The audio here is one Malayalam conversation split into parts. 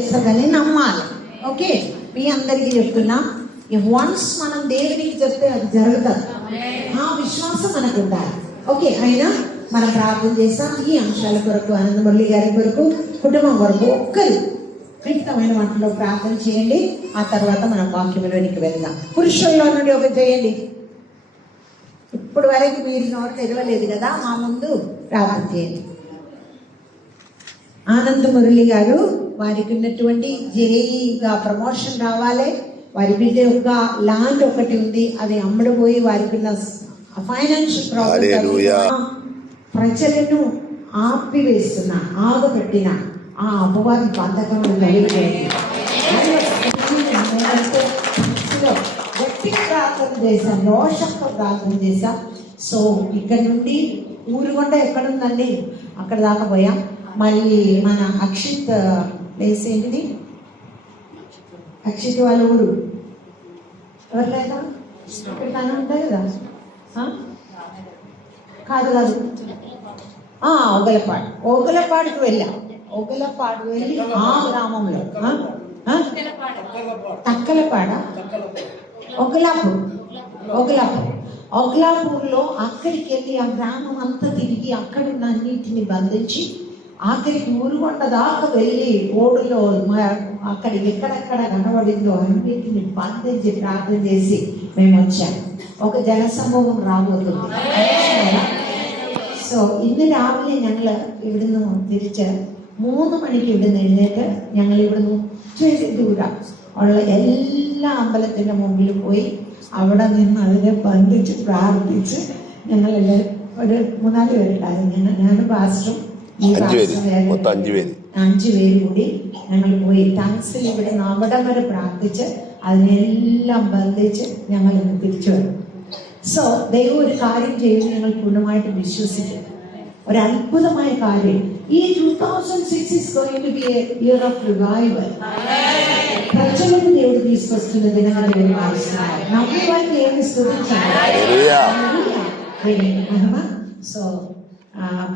చేస్తుందని నమ్మాలి. ఓకే, మీ అందరికీ చెప్తున్నా, వన్స్ మనం దేవునికి చెప్తే అది జరుగుతుంది. ఆ విశ్వాసం మనకు ఉండాలి. ఓకే, అయినా మనం ప్రార్థన చేస్తాం ఈ అంశాల కొరకు, ఆనందమురళి గారి కొరకు, కుటుంబం కొరకు ఒక్కరు క్లిష్టమైన వాటిలో ప్రార్థన చేయండి. ఆ తర్వాత మనం వాక్యంలోనికి వెళ్దాం. పురుషుల్లో నుండి ఒకటి చేయండి. ఇప్పుడు వరకు మీరు నోరు తెరవలేదు కదా, మా ముందు ప్రార్థన చేయండి. ఆనందమురళి గారు, వారికి ఉన్నటువంటి జేఈగా ప్రమోషన్ రావాలి. వారి బిడ్డ యొక్క ల్యాండ్ ఒకటి ఉంది, అది అమ్ముడుపోయి వారికి ఉన్న ఫైనాన్షియల్ ప్రాబ్లం, ప్రజలను ఆపివేస్తున్న ఆగబెట్టిన ఆ అపవాది బంధకములు గట్టిగా ప్రార్థన చేశాం, రోషంతో ప్రార్థన చేశాం. సో ఇక్కడ నుండి ఊరుగొండ ఎక్కడుందండి, అక్కడ దాకా పోయాం. మళ్ళీ మన అక్షిత్ ప్లేస్ ఏంటిది, అక్షిత్ వాళ్ళ ఊరు ఎవరు లేదా ఇక్కడ ఉంటాయి కదా, కాదు కాదు, ఓగలపాడుకి వెళ్ళాం. ఓగలపాడు వెళ్ళి ఆ గ్రామంలో తక్కలపాడ, ఒగలాపూర్లో అక్కడికి వెళ్ళి ఆ గ్రామం అంతా తిరిగి అక్కడున్న అన్నింటిని బంధించి ఆఖరికి ఊరుగొండ దాకా వెళ్ళి ఓడులో అక్కడ ఎక్కడెక్కడ కనబడిందో అన్నింటిని బంధించి ప్రార్థన చేసి మేము వచ్చాము. ఒక ജനസമൂഹം രാബോത്തുണ്ട്. സോ ഇന്ന് രാവിലെ ഞങ്ങൾ ഇവിടുന്ന് തിരിച്ച് 3 മണിക്ക് ഇവിടുന്ന് എഴുന്നേറ്റ് ഞങ്ങൾ ഇവിടുന്ന് ഒത്തിരി ദൂരം ഉള്ള എല്ലാ അമ്പലത്തിൻ്റെ മുമ്പിൽ പോയി അവിടെ നിന്ന് അതിനെ ബന്ധിച്ച് പ്രാർത്ഥിച്ച് ഞങ്ങളെല്ലാവരും ഒരു 3-4 പേരുണ്ടായിരുന്നു. ഞാനും പാസ്റ്ററും ഈ 5 പേര് കൂടി ഞങ്ങൾ പോയി താങ്ക്സിൽ ഇവിടെ അവിടം വരെ പ്രാർത്ഥിച്ച് അതിനെല്ലാം ബന്ധിച്ച് ഞങ്ങൾ ഇന്ന് തിരിച്ചു വരും. സോ ദൈവം ഒരു കാര്യം ചെയ്യുന്നത് ഞങ്ങൾ പൂർണ്ണമായിട്ട് വിശ്വസിക്കും. ഒരു അത്ഭുതമായ കാര്യം. ഈ 2006 is going to be a year of revival. പ്രചോദനം దేవుడు తీసుకొస్తున్న దినങ്ങളിൽ మారుస్తున్నారు. నమ్మేవారు దేవుని స్తుతించాలి. సో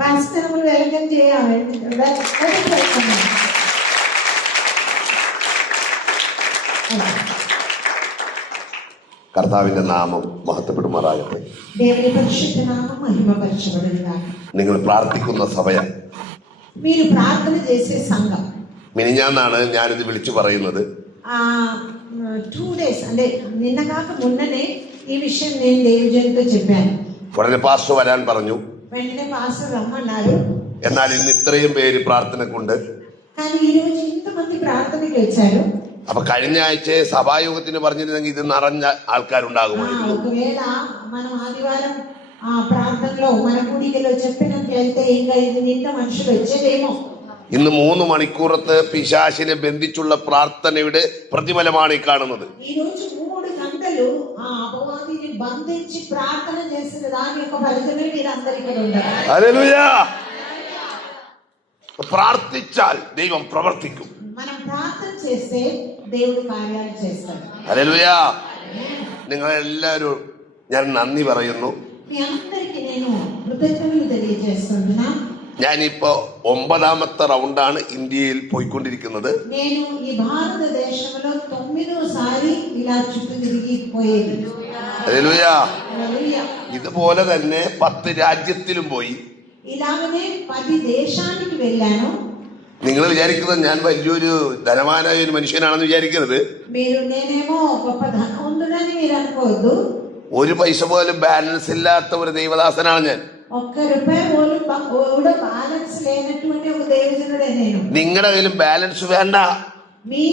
പാസ്റ്റർ നമ്മൾ വെൽക്കം ചെയ്യാം. കർത്താവിന്റെ നാമം മഹത്വപ്പെടുമാറാകട്ടെ. നിങ്ങൾ പ്രാർത്ഥിക്കുന്ന സമയം, మీరు ప్రార్థన చేసే సంఘం, മിനിഞ്ഞാന്നാണ് ഞാനിത് വിളിച്ചു പറയുന്നത്. 2 days అంటే నిన్న కాక మొన్ననే ఈ విషయం నేను దేవజనుతో చెప్పాను. ഉടനെ പാസ്റ്റർ വരാൻ പറഞ്ഞു. వెంటనే పాస్టర్ రమ్మన్నారు. എന്നാൽ ഇന്ന് ഇത്രയും പേര് പ്രാർത്ഥനക്കുണ്ട്. కానీ ఈ రోజు ఇంతమంది ప్రార్థనకి వచ్చారు. അപ്പൊ കഴിഞ്ഞ ആഴ്ച സഭായോഗത്തിന് പറഞ്ഞിരുന്നെങ്കിൽ ഇത് നിറഞ്ഞ ആൾക്കാരുണ്ടാകുമായിരുന്നു. ఒకవేళ మనం ఆదివారం ప్రార్థనలో మన కూడికలో చెప్పినట్లయితే ఇంకా ఇది నిండా మనుషులు వచ్చేదేమో. ഇന്ന് 3 മണിക്കൂറത്ത് പിശാചിനെ ബന്ധിച്ചുള്ള പ്രാർത്ഥനയുടെ പ്രതിഫലമാണ് ഈ കാണുന്നത്. ఈ రోజు 3 గంటలు ఆ అపవాదిని బంధించి ప్రార్థన చేసిన దాని యొక్క ఫలితమే మీరందరికీ ఉంటారు. హల్లెలూయా. പ്രാർത്ഥിച്ചാൽ ദൈവം പ്രവർത്തിക്കും. మనం ప్రార్థన చేస్తే దేవుడు కార్యాలు చేస్తాడు. హల్లెలూయా. നിങ്ങളെല്ലാവരും ഞാൻ നന്ദി പറയുന്നു. మీ అందరికీ నేను కృతజ్ఞతలు తెలియజేస్తున్నా. ഞാനിപ്പോ 9ാമത്തെ റൗണ്ടാണ് ഇന്ത്യയിൽ പോയിക്കൊണ്ടിരിക്കുന്നത്. నేను ఈ భారతదేశంలో 9సారి ఇలా చుట్టూ తిరిగి పోయేది. హల్లెలూయా. ഇതുപോലെ തന്നെ 10 രാജ്യത്തിലും പോയി. ఇలాగనే 10 దేశానికి వెళ్ళాను. നിങ്ങൾ വിചാരിക്കുന്നത് ഞാൻ വലിയൊരു ധനവാനായ ഒരു മനുഷ്യനാണെന്ന് വിചാരിക്കരുത്. మీరు నేనేమో గొప్ప ధనవంతుడని మీరు అనుకోవద్దు. ഒരു പൈസ പോലും ബാലൻസ് ഇല്ലാത്ത ഒരു ദൈവദാസനാണ് ഞാൻ. ఒక్క రూపాయి పోലും బాలన్స్ లేనటువంటి ఒక దేవజనుడే నేను. നിങ്ങളുടെ കയ്യിലും ബാലൻസ് വേണ്ട. మీ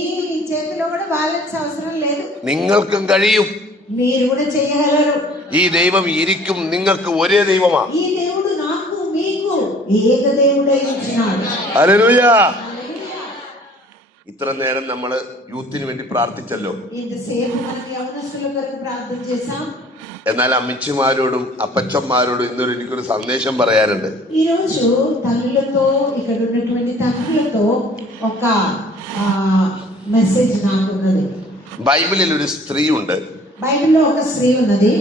చేతిలో కూడా బ్యాలెన్స్ అవసరం లేదు. നിങ്ങൾക്കും കഴിയും. మీరు కూడా చేయగలరు. ഈ ദൈവം ഇരിക്കും നിങ്ങൾക്ക് ഒരേ ദൈവമാണ്. ఈ దేవుడు నాకు మీకు ఏక దేవుడై ఉంటున్నాడు. ഹല്ലേലൂയാ. ഇത്ര നേരം നമ്മൾ യൂത്തിന് വേണ്ടി പ്രാർത്ഥിച്ചല്ലോ. ఇంతసేపు మనం యవనస్తుల కొరకు ప్రార్థన చేశాం. എന്നാൽ അമ്മച്ചിമാരോടും അപ്പച്ചന്മാരോടും ഇന്നൊരു എനിക്കൊരു സന്ദേശം പറയാനുണ്ട്. ఈ రోజు తల్లులతో ఇక్కడ ఉన్నటువంటి తల్లులతో ఒక మెసేజ్ నాకున్నది. ബൈബിളിൽ ഒരു സ്ത്രീ ഉണ്ട്. బైబిల్లో ఒక స్త్రీ ఉన్నది.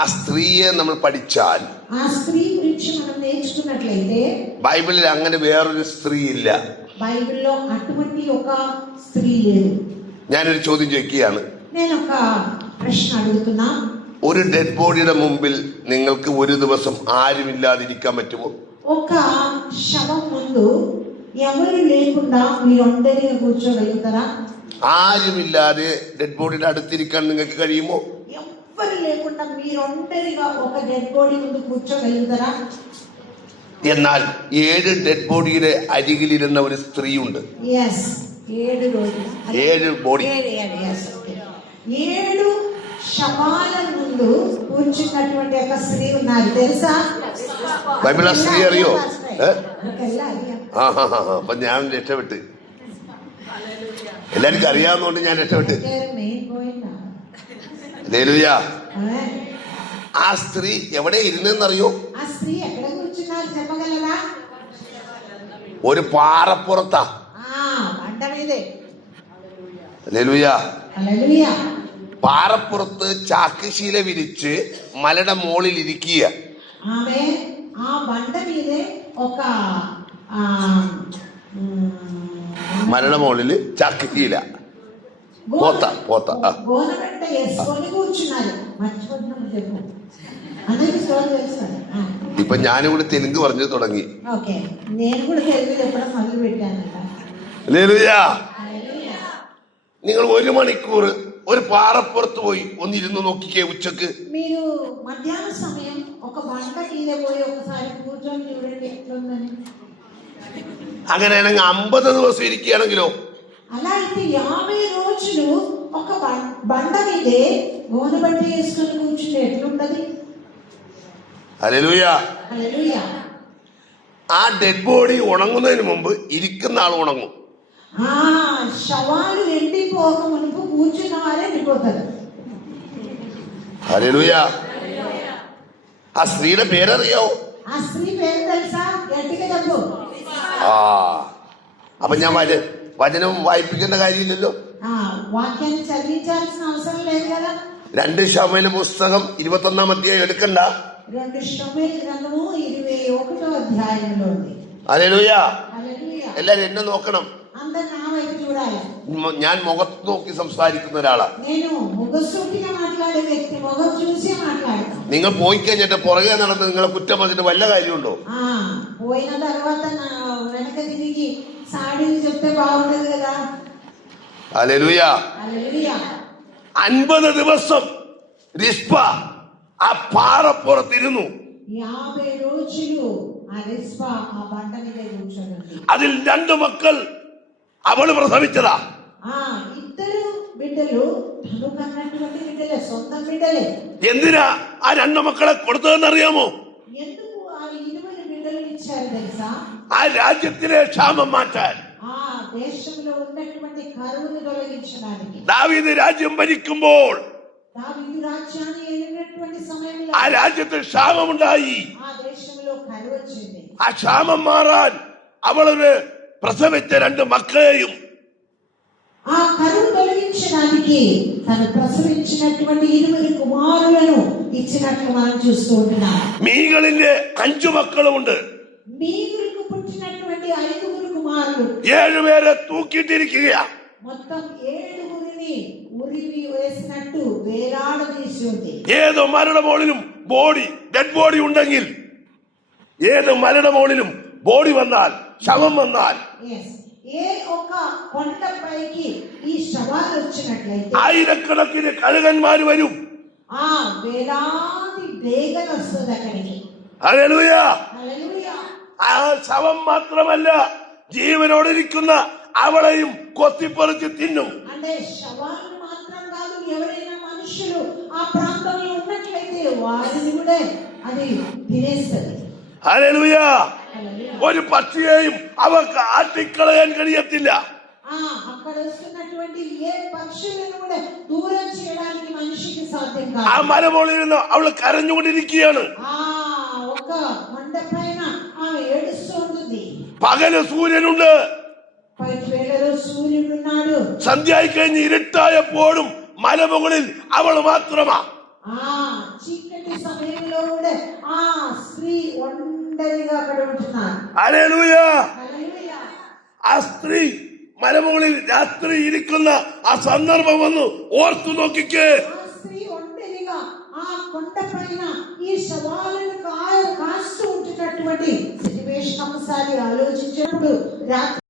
ആ സ്ത്രീയെ നമ്മൾ പഠിച്ചാൽ, ఆ స్త్రీ గురించి మనం నేర్చుకున్నట్లయితే, ബൈബിളിൽ അങ്ങനെ വേറൊരു സ്ത്രീ ഇല്ല. బైబిల్లో అటువంటి ఒక స్త్రీ లేదు. ഞാനൊരു ചോദ്യം ചോദിക്കുകയാണ്. నేను ఒక ప్రశ్న అడుగుతున్నా. ഒരു ഡെഡ് ബോഡിയുടെ മുമ്പിൽ നിങ്ങൾക്ക് ഒരു ദിവസം ആരുമില്ലാതിരിക്കാൻ പറ്റുമോ? ఒక శవం ముందు ఎవరు లేకుండా మీరు ఒంటరిగా కూర్చోగలుగుతారా? ആരുമില്ലാതെ ഡെഡ് ബോഡിയുടെ അടുത്തിരിക്കാൻ നിങ്ങൾക്ക് കഴിയുമോ? ఎవరు లేకుండా మీరు ఒంటరిగా ఒక డెడ్ బాడీ ముందు కూర్చోగలుగుతారా? എന്നാൽ 7 ഡെഡ് ബോഡിയുടെ അരികിലിരുന്ന ഒരു സ്ത്രീയുണ്ട്. yes 7 ബോഡി 7 శవాల ముందు కూర్చున్నటువంటి ఒక స్త్రీ ఉన్నారు తెలుసా? ബൈബിളിലെ സ്ത്രീ അറിയോ? നമുക്കെല്ലാം അറിയാം. അപ്പൊ ഞാൻ രക്ഷപ്പെട്ട്, എല്ലാവർക്കും അറിയാവുന്നതുകൊണ്ട് ഞാൻ രക്ഷപ്പെട്ട്. Main point hallelujah. ആ സ്ത്രീ എവിടെ ഇരുന്നെന്നറിയോ? ఆ స్త్రీ ఎక్కడ కూర్చున్నారు చెప్పగలరా? ഒരു പാറപ്പുറത്താ. బండ మీదే. ഹല്ലേലൂയ. హల్లెలూయ. പാറപ്പുറത്ത് ചാക്കുശീല വിരിച്ച് മലയുടെ മുകളിൽ ഇരിക്കുക. ఆమె ఆ బండ మీదే ఒక മലയുടെ മുകളിൽ ചാക്കുശീല പോത്ത గోనబెట్ట వేసుకొని కూర్చున్నారు. మర్చిపోతున్నాను చెప్పు. అందరికీ స్టోరీ తెలుసు. ഇപ്പൊ ഞാനിവിടെ തെലുങ്ക് പറഞ്ഞു തുടങ്ങി. ఓకే నేను కూడా తెలుగు చెప్పడం మొదలు పెట్టానంట. ഹല്ലേലൂയ. നിങ്ങൾ 1 മണിക്കൂർ ഒരു പാറപ്പുറത്ത് പോയി ഒന്നിരുന്ന് നോക്കിക്കേ. ഉച്ചക്ക് మీరు మధ్యాహ్న సమయం ఒక బండ మీద పోయి ఒకసారి కూర్చొని చూడండి ఎట్లుందని. അങ്ങനെയാണെങ്കിൽ 50 ദിവസം ഇരിക്കുകയാണെങ്കിലോ? అలా అయితే 50 రోజులు ఒక బండ మీదే గోనబెట్ట వేసుకొని కూర్చుంటే ఎట్లుంటది? ഹല്ലേലൂയ. హల్లెలూయ. ആ ഡെഡ് ബോഡി ഉണങ്ങുന്നതിന് മുമ്പ് ഇരിക്കുന്ന ആൾ ഉണങ്ങും. శవాలు ఎండిపోక మునుపు కూర్చున్న వారే ఎండిపోతారు. ഹല്ലേലൂയ. ആ സ്ത്രീയുടെ പേരറിയാവോ? ఆ స్త్రీ పేరు తెలుసా? గట్టిగా చెప్పు. അപ്പൊ ഞാൻ വചനം വായിപ്പിക്കേണ്ട കാര്യമില്ലല്ലോ. వాక్యాన్ని చదివించాల్సిన అవసరం లేదు కదా. 2 ശമൂവേൽ പുസ്തകം 21 അധ്യായം എടുക്കണ്ട. 2 ശമൂവേൽ ഗ്രന്ഥము 21 అధ్యాయంలో ఉంది. ഹല്ലേലൂയ. హల్లెలూయ. എല്ലാരും എന്നെ നോക്കണം. అందరూ నా వైపు చూడాలి. ഞാൻ മുഖത്ത് നോക്കി സംസാരിക്കുന്ന ഒരാളാ. నేను ముఖసూటిగా మాట్లాడే వ్యక్తి, ముఖం చూసి మాట్లాడతాను. നിങ്ങൾ പോയി കഴിഞ്ഞിട്ട് പുറകെ നടന്ന് നിങ്ങളെ കുറ്റം പറഞ്ഞിട്ട് വല്ല കാര്യമുണ്ടോ? పోయిన తర్వాత వెనక తిరిగి సాడీలు చెప్తే బాగుండదు కదా. ഹല്ലേലൂയ. హల్లెలూయ. 50 ദിവസം റിസ്പ ആ പാറപ്പുറത്തിരുന്നു. 50 రోజులు ఆ రిస్ప ఆ బండ మీద కూర్చొని അതിൽ 2 മക്കൾ അവള് പ്രസവിച്ചതാ. ఇద్దరు బిడ్డలు తను కన్నటువంటి బిడ్డలే, సొంత బిడ్డలే. എന്തിനാ ആ 2 മക്കളെ കൊടുത്തതെന്നറിയാമോ? ఎందుకు ఆ 20 బిడ్డలు ఇచ్చారు తెలుసా? ആ രാജ്യത്തിലെ ക്ഷാമം മാറ്റാൻ, ఆ దేశంలో ఉన్నటువంటి కరువును తొలగించడానికి. ദാവീദ് രാജ്യം ഭരിക്കുമ്പോൾ దావీదు రాజ్యాన్ని ఏలినటువంటి సమయంలో ആ രാജ്യത്ത് ക്ഷാമമുണ്ടായി. ఆ దేశంలో కరువు వచ్చింది. ആ ക്ഷാമം മാറാൻ അവളൊരു പ്രസവിച്ച 2 മക്കളെയും ఆ కరువు తొలగించడానికి తను ప్రసవించినటువంటి 20 కుమారులను ఇచ్చినట్లు మనం చూస్తూ ఉంటున్నాం. മീകളിലെ 5 മക്കളുമുണ്ട്. మీగులకు పుట్టినటువంటి 5 కుమారులు 7 പേരെ തൂക്കിയിട്ടിരിക്കുകയാ. మొత్తం 7 ఉరివి వేసినట్టు వేలాడదీసి ఉంది. ഏത് മലയുടെ മുകളിലും ഡെഡ് ബോഡി ഉണ്ടെങ്കിൽ, ഏത് മലയുടെ മുകളിലും ബോഡി വന്നാൽ, ശവം വന്നാൽ, ఏ ఒక్క కొండపైకి ఈ శవాలు వచ్చినట్లయితే ആയിരക്കണക്കിന് കഴുകന്മാർ വരും. వేలాది డేగలు వస్తుంది అక్కడికి. ഹല്ലേലൂയ. హల్లెలూయ. ആ ശവം മാത്രമല്ല, ജീവനോടിരിക്കുന്ന അവളെയും കൊത്തിപ്പറിച്ച് തിന്നും. అంటే శవాలు మాత్రం కాదు, ఎవరైనా మనుషులు ఆ ప్రాంతంలో ఉన్నట్లయితే వారిని కూడా అది తినేస్తుంది. ഹല്ലേലൂയ. ഒരു പക്ഷിയെയും അവർക്ക് ആട്ടിക്കളയാൻ കഴിയത്തില്ല. అక్కడ వస్తున్నటువంటి ఏ పక్షులను కూడా దూరం చేయడానికి మనిషికి సాధ్యం కాదు. ആ മലമുകളിലിരുന്ന് അവള് കരഞ്ഞുകൊണ്ടിരിക്കുകയാണ്. ఒక కొండపైన ఆమె ఏడుస్తోంది. പകല് സൂര്യനുണ്ട്, వేళలో సూర్యుడు ఉన్నాడు. സന്ധ്യയായി കഴിഞ്ഞ് ഇരുട്ടായപ്പോഴും മലമുകളിൽ അവൾ മാത്രമാ. చీకటి సమయంలో కూడా ఆ స్త్రీ ఒంటరిగా అక్కడ ఉంటున్నారు. ഹല്ലേലൂയ. ആ സ്ത്രീ മലമുകളിൽ രാത്രി ഇരിക്കുന്ന ആ സന്ദർഭം ഒന്ന് ഓർത്തു നോക്കിക്കേ. ఆ స్త్రీ ఒంటరిగా ఆ కొండ పైన ఈ శవాలను కాస్తూ ఉంటున్నటువంటి సిట్యువేషన్ ఒకసారి ఆలోచించినప్పుడు రాత్రి